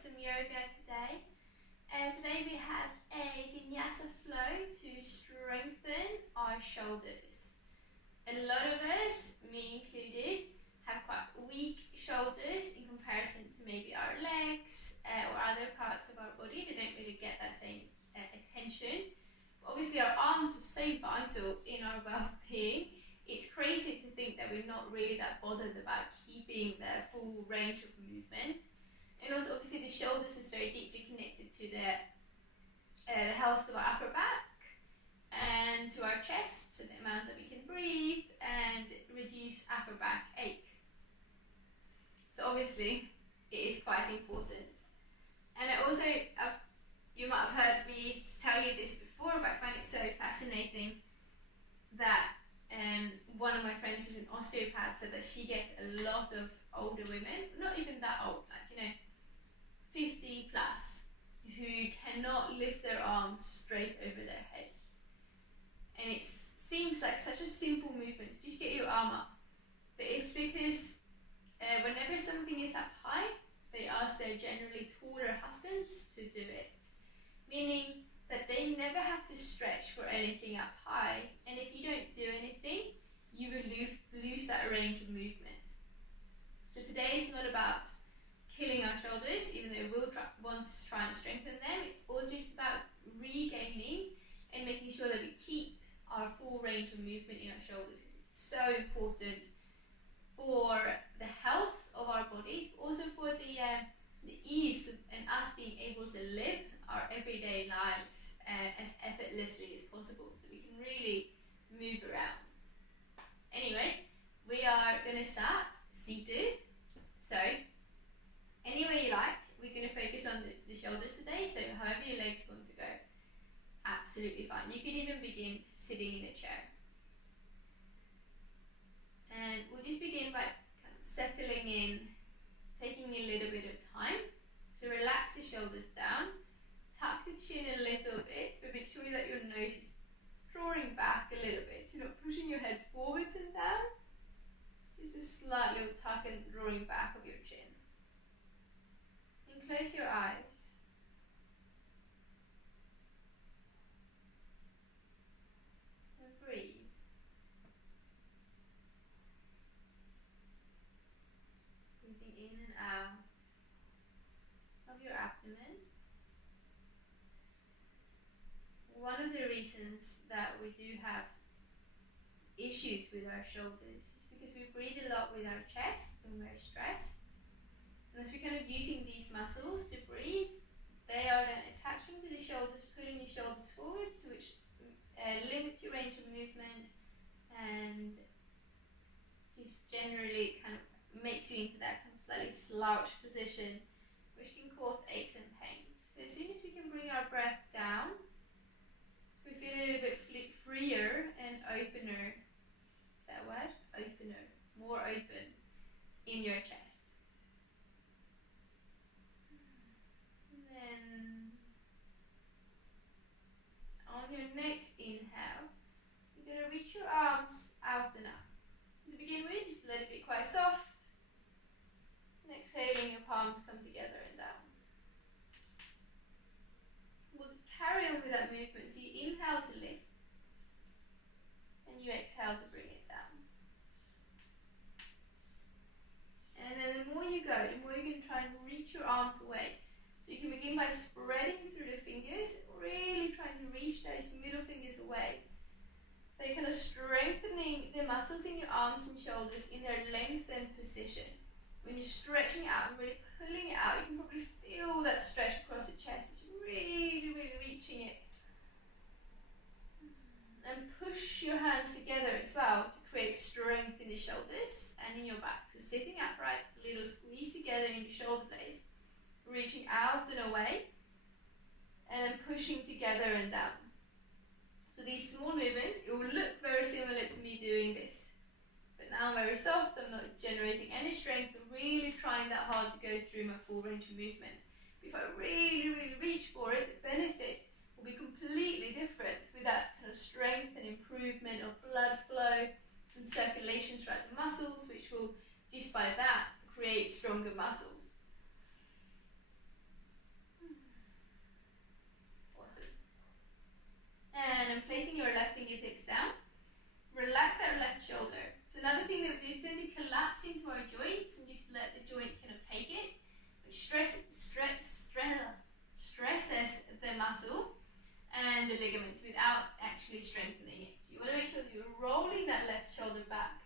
some yoga today. Today we have a Vinyasa flow to strengthen our shoulders. A lot of us, me included, have quite weak shoulders in comparison to maybe our legs or other parts of our body. They don't really get that same attention. But obviously our arms are so vital in our well-being. It's crazy to think that we're not really that bothered about keeping the full range of movement. And also obviously the shoulders is very deeply connected to the health of our upper back and to our chest, so the amount that we can breathe and reduce upper back ache. So obviously it is quite important. And I also, you might have heard me tell you this before, but I find it so fascinating that one of my friends who's an osteopath said that she gets a lot of older women, not even that old, like 50 plus, who cannot lift their arms straight over their head. And it seems like such a simple movement to just get your arm up, but it's because whenever something is up high, they ask their generally taller husbands to do it, meaning that they never have to stretch for anything up high, and if you don't do anything, you will lose that range of movement. So today is not about killing our shoulders, even though we'll want to try and strengthen them. It's also just about regaining and making sure that we keep our full range of movement in our shoulders, because it's so important for the health of our bodies, but also for the ease and us being able to live our everyday lives as effortlessly as possible, so we can really move around. Anyway, we are going to start seated. So, any way you like, we're going to focus on the shoulders today, so however your legs want to go, absolutely fine. You could even begin sitting in a chair. And we'll just begin by kind of settling in, taking a little bit of time. So relax the shoulders down, tuck the chin a little bit, but make sure that your nose is drawing back a little bit. So you're not pushing your head forwards and down, just a slight little tuck and drawing back of your chin. And close your eyes. And breathe. Breathing in and out of your abdomen. One of the reasons that we do have issues with our shoulders is because we breathe a lot with our chest when we're stressed. And as we're kind of using these muscles to breathe, they are then attaching to the shoulders, pulling your shoulders forwards, which limits your range of movement and just generally kind of makes you into that kind of slightly slouched position, which can cause aches and pains. So as soon as we can bring our breath down, we feel a little bit freer and opener. Is that a word? Opener. More open in your chest. And then on your next inhale, you're going to reach your arms out and up. To begin with, just let it be quite soft. And exhaling, your palms come together and down. We'll carry on with that movement. So you inhale to lift, and you exhale to bring it down. And then the more you go, the more you're going to try and reach your arms away. So you can begin by spreading through the fingers, really trying to reach those middle fingers away. So you're kind of strengthening the muscles in your arms and shoulders in their lengthened position. When you're stretching out and really pulling it out, you can probably feel that stretch across the chest. You're really, really reaching it. And push your hands together as well to create strength in the shoulders and in your back. So sitting upright, a little squeeze together in your shoulder blades, reaching out and away, and then pushing together and down. So these small movements, it will look very similar to me doing this. But now I'm very soft, I'm not generating any strength, I'm really trying that hard to go through my full range of movement. But if I really, really reach for it, the benefit will be completely different with that kind of strength and improvement of blood flow and circulation throughout the muscles, which will, just by that, create stronger muscles. shoulder. So another thing that we do is tend to collapse into our joints and just let the joint kind of take it, which stresses the muscle and the ligaments without actually strengthening it. So you want to make sure that you're rolling that left shoulder back,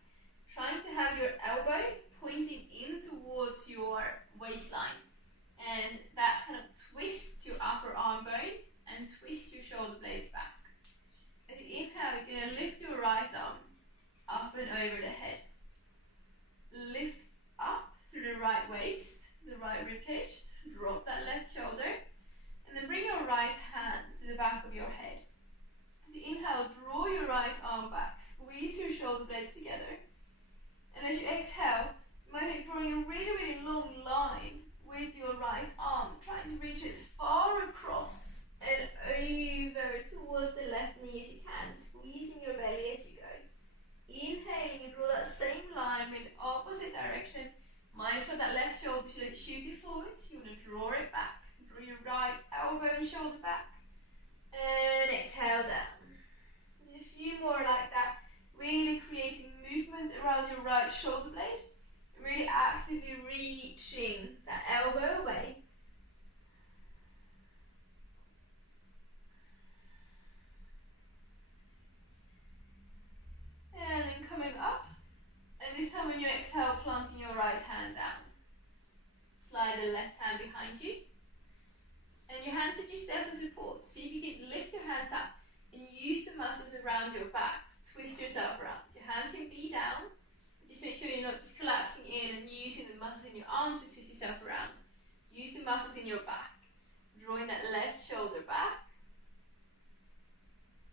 trying to have your elbow pointing in towards your waistline, and that kind of twists your upper arm bone and twist your shoulder blades back. As you inhale, you're going to lift your right arm up and over the head. Lift up through the right waist, the right ribcage, drop that left shoulder, and then bring your right hand to the back of your head. As you inhale, draw your right arm back, squeeze your shoulder blades together. And as you exhale, you might be drawing a really, really long line with your right arm, trying to reach as far across and over towards the left knee as you can, squeezing your belly as you go. Inhaling, and draw that same line in the opposite direction. Mindful of that left shoulder shooting forwards. You want to draw it back. Draw your right elbow and shoulder back. And exhale down. And a few more like that. Really creating movement around your right shoulder blade. Really actively reaching that elbow away. And then coming up. And this time when you exhale, planting your right hand down. Slide the left hand behind you. And your hands are just there for support. See if you can lift your hands up and use the muscles around your back to twist yourself around. Your hands can be down. Just make sure you're not just collapsing in and using the muscles in your arms to twist yourself around. Use the muscles in your back. Drawing that left shoulder back.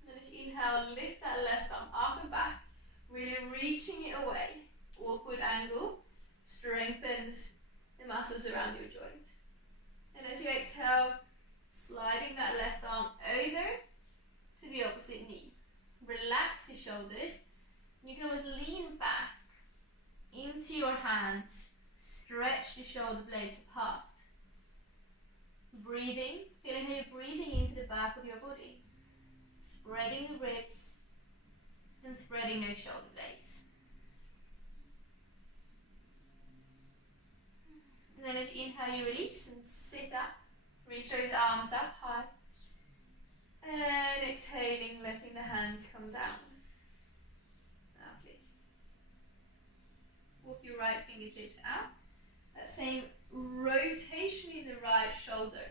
And as you inhale, lift that left arm up and back. Really reaching it away. Awkward angle. Strengthens the muscles around your joint. And as you exhale, sliding that left arm over to the opposite knee. Relax the shoulders. You can always lean back into your hands. Stretch the shoulder blades apart. Breathing, feeling how you're breathing into the back of your body. Spreading the ribs and spreading those shoulder blades. And then as you inhale, you release and sit up. Reach those arms up high. And exhaling, letting the hands come down. Lovely. Walk your right fingertips out. That same rotation in the right shoulder.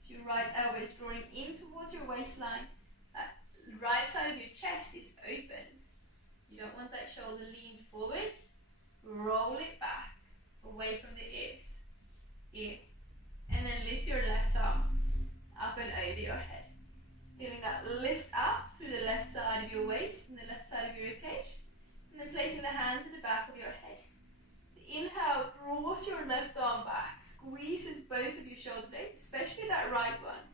So your right elbow is drawing in towards your waistline. That right side of your chest is open. You don't want that shoulder leaned forwards. Roll it back, away from the ears. In. And then lift your left arm up and over your head. Feeling that lift up through the left side of your waist and the left side of your ribcage. And then placing the hand to the back of your head. The inhale draws your left arm back, squeezes both of your shoulder blades, especially that right one.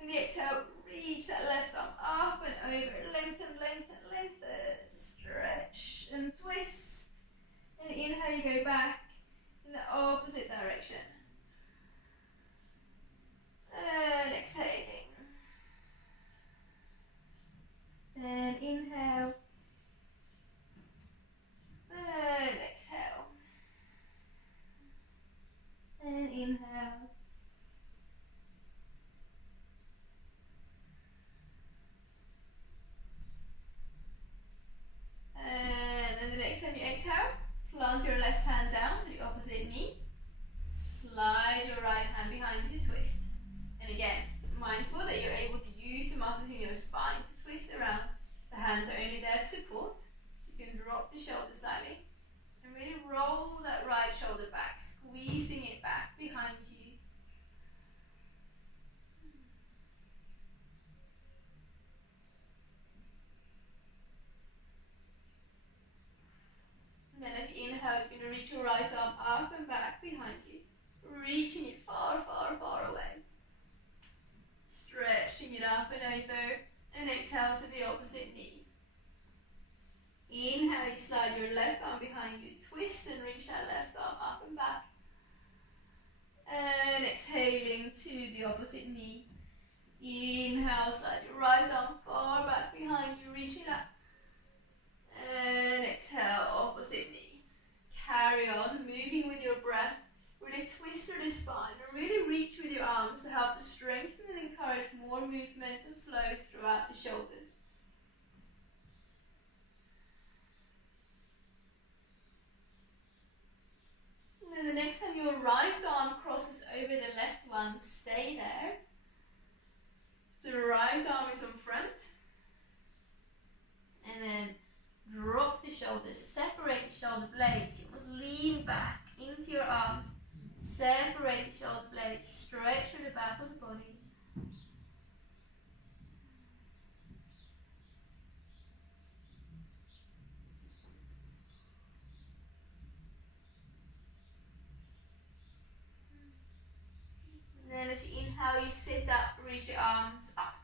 And the exhale, reach that left arm up and over, lengthen, lengthen, lengthen, stretch and twist. And inhale, you go back in the opposite direction. And exhaling. And inhale. And exhale. And inhale. And then the next time you exhale, plant your left hand down to the opposite knee. Slide your right hand behind you to twist. And again, mindful that you're able to use the muscles in your spine to twist around. The hands are only there to support. You can drop the shoulder slightly and really roll that right shoulder back, squeezing it back behind you. And then as you inhale, you're going to reach your right arm up and back behind you, reaching it far, far, far away. Stretching it up and over, and exhale to the opposite knee. Inhale, you slide your left arm behind you, twist and reach that left arm up and back. And exhaling to the opposite knee. Inhale, slide your right arm far back behind you, reach it up. And shoulders, separate the shoulder blades. You must lean back into your arms, separate the shoulder blades, stretch through the back of the body. And then as you inhale, you sit up, reach your arms up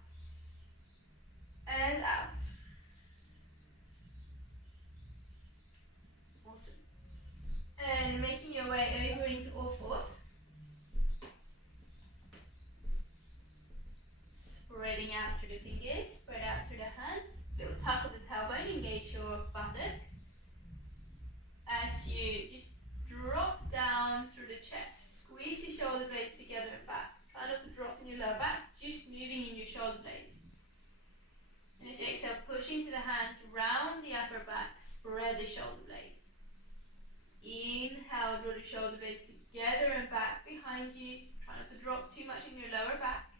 and out. Awesome. And making your way over into all fours. Spreading out through the fingers, spread out through the hands. Little tuck of the tailbone, engage your buttocks. As you just drop down through the chest, squeeze your shoulder blades together and back. Try not to drop in your lower back, just moving in your shoulder blades. And as you exhale, push into the hands, round the upper back, spread the shoulder blades. Inhale, draw the shoulder blades together and back behind you. Try not to drop too much in your lower back.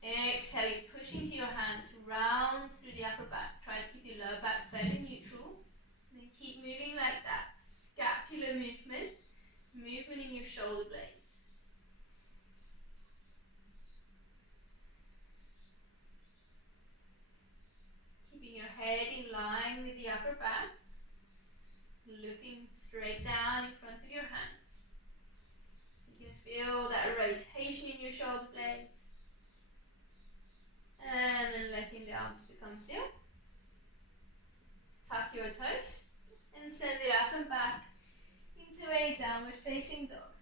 Exhale, you push into your hands, round through the upper back. Try to keep your lower back fairly neutral. And then keep moving like that. Scapular movement, movement in your shoulder blades. Keeping your head in line with the upper back. Looking straight down in front of your hands. You can feel that rotation in your shoulder blades. And then letting the arms become still. Tuck your toes and send it up and back into a downward facing dog.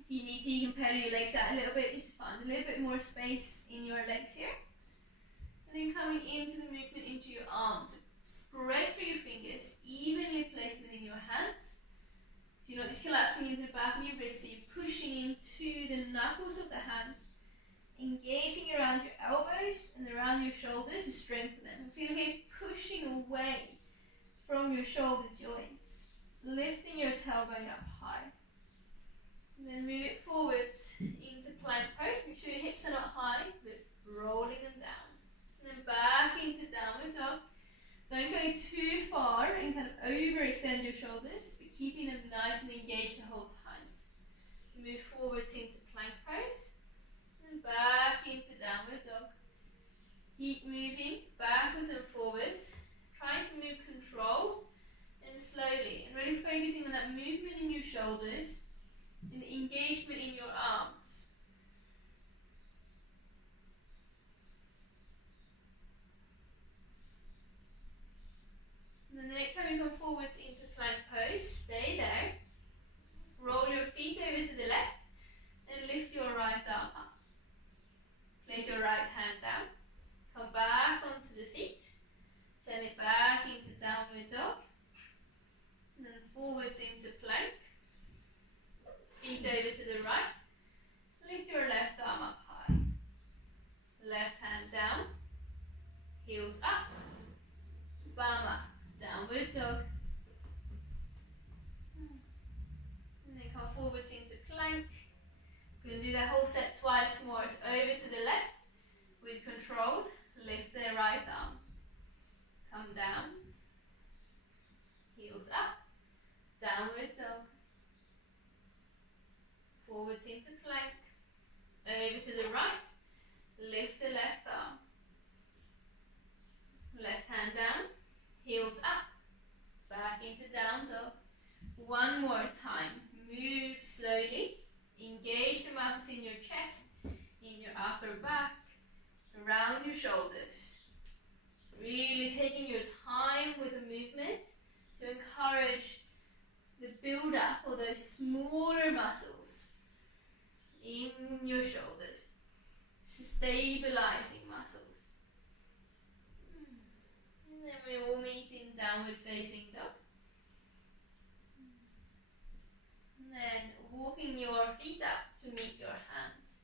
If you need to, you can pedal your legs out a little bit just to find a little bit more space in your legs here. And then coming into the movement into your arms. Spread through your fingers, evenly place them in your hands. So you're not just collapsing into the back of your wrist, so you're pushing into the knuckles of the hands. Engaging around your elbows and around your shoulders to strengthen them. And feel here pushing away from your shoulder joints. Lifting your tailbone up high. And then move it forwards into plank pose. Make sure your hips are not high, but rolling them down. And then back into downward dog. Don't go too far and kind of overextend your shoulders, but keeping them nice and engaged the whole time. Move forwards into plank pose. And back into downward dog. Keep moving backwards and forwards. Trying to move controlled and slowly. And really focusing on that movement in your shoulders and the engagement in your arms. And then the next time you come forwards into plank pose, stay there. Roll your feet over to the left and lift your right arm up. Place your right hand down. Come back onto the feet. Send it back into downward dog. And then forwards into plank. Feet over to the right. Lift your left arm up high. Left hand down. Heels up. Bum up. Downward dog. And then come forwards into plank. We're going to do that whole set twice more. So over to the left with control. Lift the right arm. Come down. Heels up. Downward dog. Forwards into plank. Over to the right. Lift the left arm. Left hand down. Heels up. Back into down dog. One more time. Move slowly. Engage the muscles in your chest, in your upper back, around your shoulders. Really taking your time with the movement to encourage the build up of those smaller muscles in your shoulders. Stabilizing muscles. And then we will meet in downward facing dog. And then walking your feet up to meet your hands.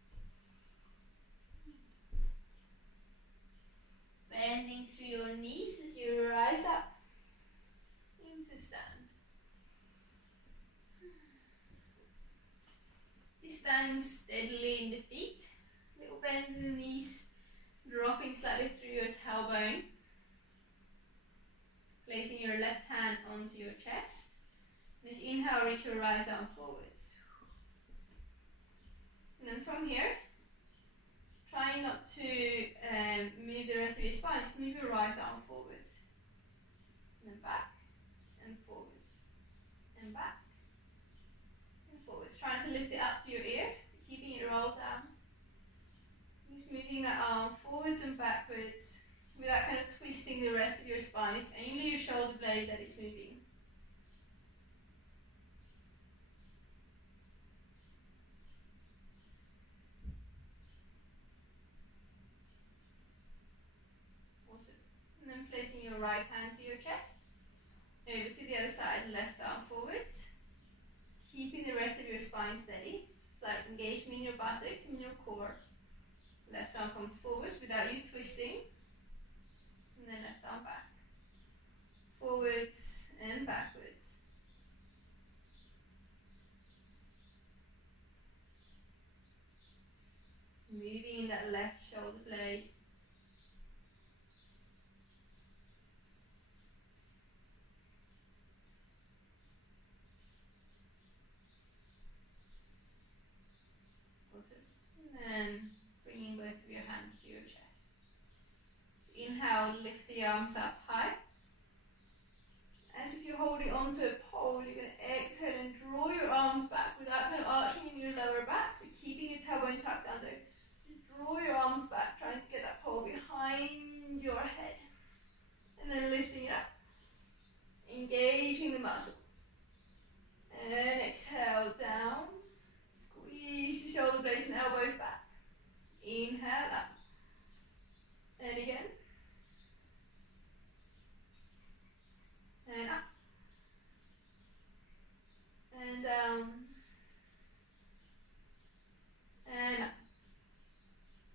Bending through your knees as you rise up into stand. Just standing steadily in the feet. Little bend in the knees, dropping slightly through your tailbone. placing your left hand onto your chest. Just inhale, reach your right arm forwards. And then from here, try not to move the rest of your spine, just move your right arm forwards. And then back, and forwards, and back, and forwards. Trying to lift it up to your ear, keeping it rolled down. Just moving that arm forwards and backwards without kind of twisting the rest of your spine. It's only your shoulder blade that is moving. Awesome. And then placing your right hand to your chest. Over to the other side, left arm forwards. Keeping the rest of your spine steady. Slight engagement in your buttocks and your core. Left arm comes forwards without you twisting. And then left arm back. Forwards and backwards. Moving in that left shoulder blade. Awesome. And then bringing both of your hands to your chest. So inhale, lift the arms up high. As if you're holding onto a pole, you're going to exhale and draw your arms back without kind of arching in your lower back. So keeping your tailbone tucked under. Just draw your arms back, trying to get that pole behind your head. And then lifting it up. Engaging the muscles. And exhale down. Squeeze the shoulder blades and elbows back. Inhale up. And again. And up. And down. And up.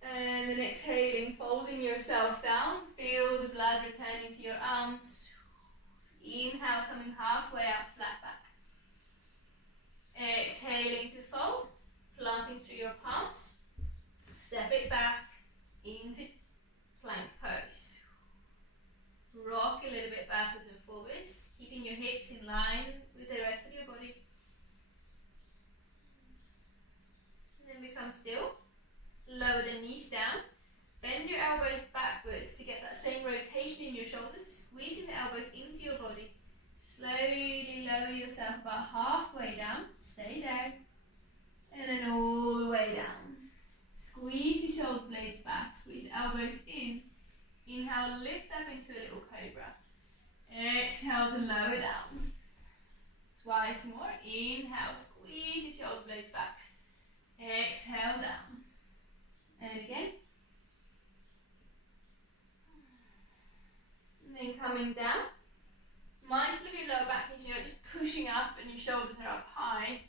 And then exhaling, folding yourself down. Feel the blood returning to your arms. Inhale, coming halfway out, flat back. Exhaling to fold, planting through your palms. Step it back into plank pose. Rock a little bit backwards and forwards, keeping your hips in line with the rest of your body. And then become still. Lower the knees down. Bend your elbows backwards to get that same rotation in your shoulders, squeezing the elbows into your body. Slowly lower yourself about halfway down. Stay there. And then all the way down. Squeeze the shoulder blades back. Squeeze the elbows in. Inhale, lift up into a little cobra. Exhale to lower down. Twice more. Inhale, squeeze the shoulder blades back. Exhale down. And again. And then coming down. Mindful of your lower back as you're just pushing up and your shoulders are up high.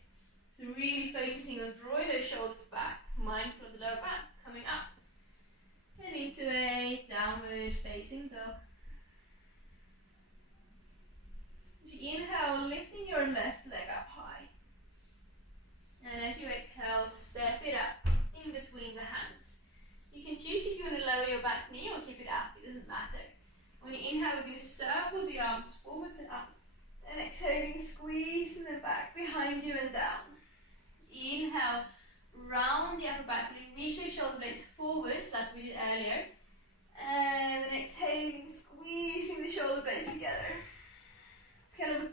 So really focusing on drawing those shoulders back. Mindful of the lower back. Coming up. And into a downward facing dog. As you inhale, lifting your left leg up high. And as you exhale, step it up in between the hands. You can choose if you want to lower your back knee or keep it up, it doesn't matter. When you inhale, we're going to circle the arms forwards and up. And exhaling, squeeze and then back behind you and down. Inhale, round the upper back, reach your shoulder blades forwards like we did earlier. And then exhaling, squeezing the shoulder blades together. It's kind of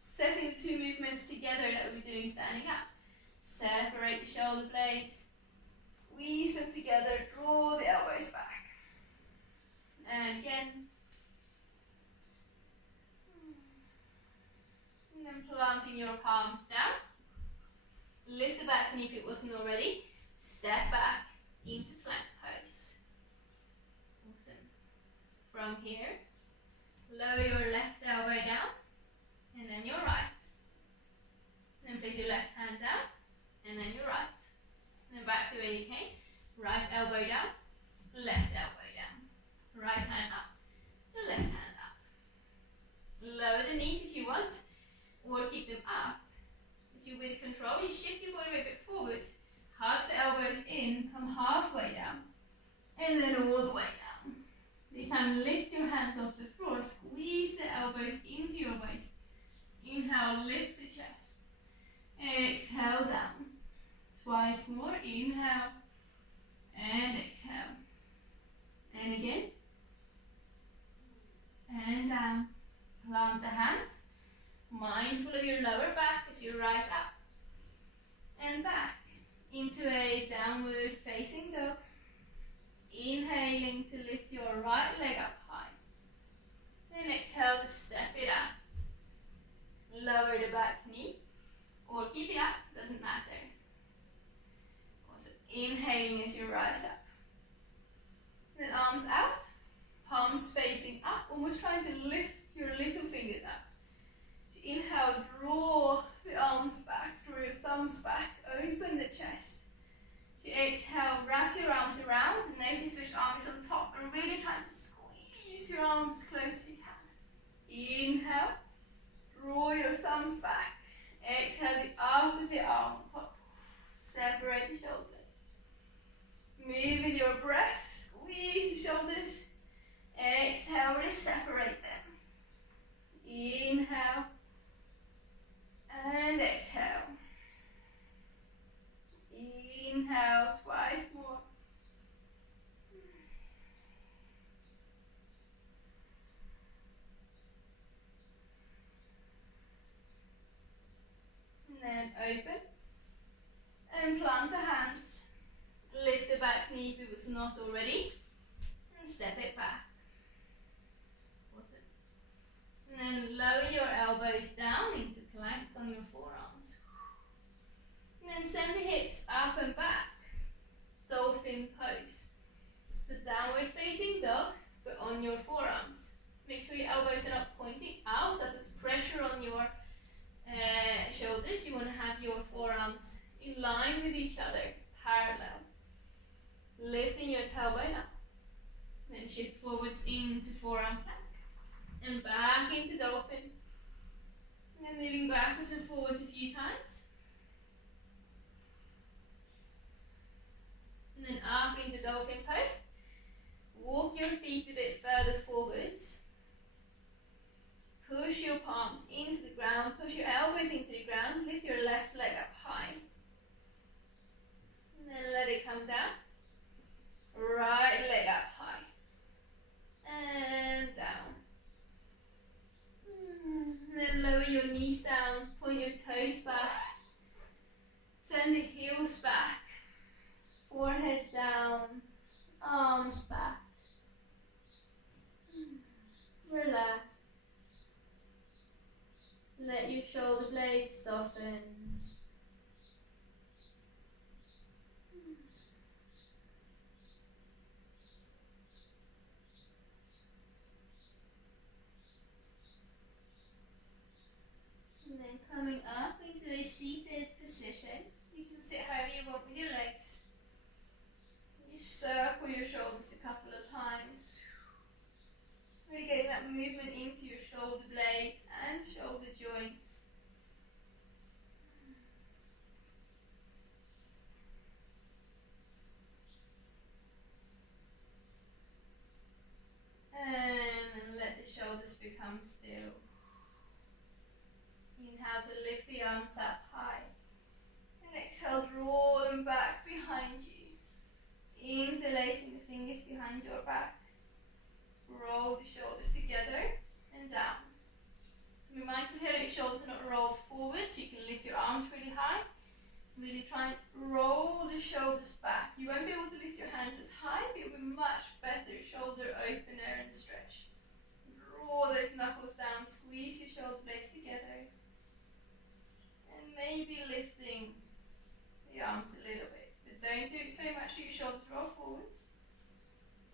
setting the two movements together that we'll be doing standing up. Separate the shoulder blades, squeeze them together, draw the elbows back. And again. And then planting your palms down. Lift the back knee if it wasn't already. Step back into plank pose. Awesome. From here, lower your left elbow down. And then your right. Then place your left hand down. And then your right. And then back the way you came. Right elbow down. Left elbow down. Right hand up. The left hand up. Lower the knees if you want. Or keep them up. As you with control, you shift your body weight a bit forwards. Hug the elbows in. Come halfway down. And then all the way down. This time lift your hands off the floor. more. Squeeze the elbows into your waist. Inhale, lift the chest. Exhale, down. Twice more. Inhale. And exhale. And again. And down. Plant the hands. Mindful of your lower back as you rise up. And back into a downward facing dog. Inhaling to lift your right leg up high. Then exhale to step it up. Lower the back knee or keep it up, doesn't matter. Also inhaling as you rise up. Then arms out, palms facing up, almost trying to lift your little fingers up. So inhale, draw the arms back, draw your thumbs back, open the chest. So exhale, wrap your arms around and notice which arm is on top and really try to squeeze your arms as close as you can. Inhale, draw your thumbs back. Exhale, the opposite arm on top. Separate the shoulder blades. Move with your breath, squeeze the shoulders. Exhale, really separate them. Inhale and exhale. Inhale, twice more. And then open and plant the hands. Lift the back knee if it was not already and step it back. Awesome. And then lower your elbows down into plank on your forearms. And then send the hips up and back. Dolphin pose. So downward facing dog, but on your forearms. Make sure your elbows are not pointing out. That puts pressure on your shoulders. You want to have your forearms in line with each other, parallel. Lifting your tailbone up. Then shift forwards into forearm plank. And back into dolphin. And then moving backwards and forwards a few times. And then up into dolphin pose. Walk your feet a bit further forwards. Push your palms into the ground, push your elbows into the ground, lift your left leg up high. And then let it come down. Right leg up high. And down. And then lower your knees down, point your toes back. Send the heels back. Forehead down, arms back. Relax. Let your shoulder blades soften. And then coming up into a seated position. You can sit however you want with your legs. You circle your shoulders a couple of times. Really getting that movement into your shoulder blades and shoulder joints. And let the shoulders become still. Inhale to lift the arms up high. And exhale, draw them back behind you. Interlacing the fingers behind your back. Roll the shoulders together and down. So be mindful here that your shoulders are not rolled forward, so you can lift your arms really high. Really try and roll the shoulders back. You won't be able to lift your hands as high, but it'll be much better shoulder opener and stretch. Draw those knuckles down, squeeze your shoulder blades together. And maybe lifting the arms a little bit, but don't do it so much that your shoulders roll forwards.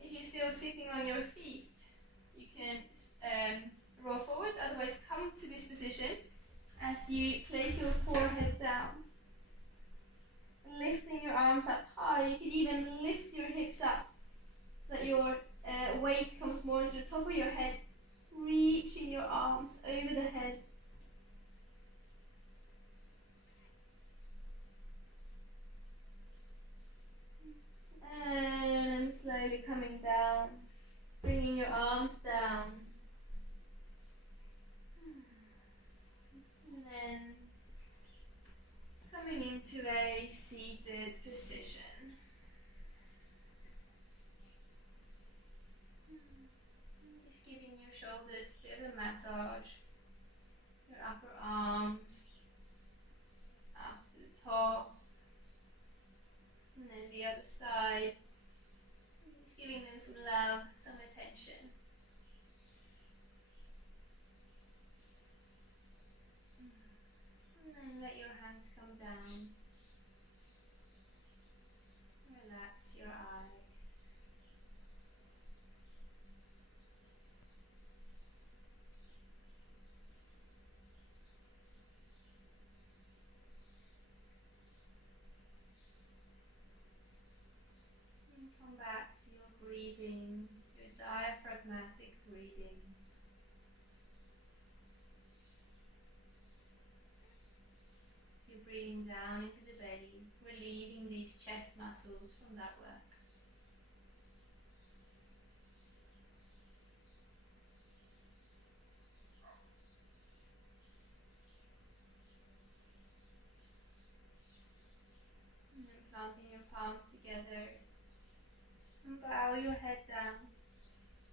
If you're still sitting on your feet, you can roll forwards, otherwise come to this position as you place your forehead down. Lifting your arms up high, you can even lift your hips up so that your weight comes more into the top of your head, reaching your arms over the head. And slowly coming down, bringing your arms down, into a seated position. Just giving your shoulders a bit of a massage, your upper arms up to the top, and then the other side. Just giving them some love, some attention. And then let your hands come down. Relax your eyes. And come back to your breathing, your diaphragmatic breathing. So you're breathing down into the belly, relieving these chest muscles from that work. And then planting your palms together and bow your head down,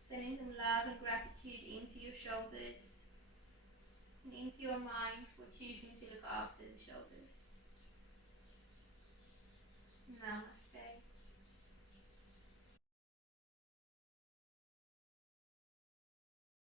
sending some love and gratitude into your shoulders and into your mind for choosing to look after the shoulders. Namaste.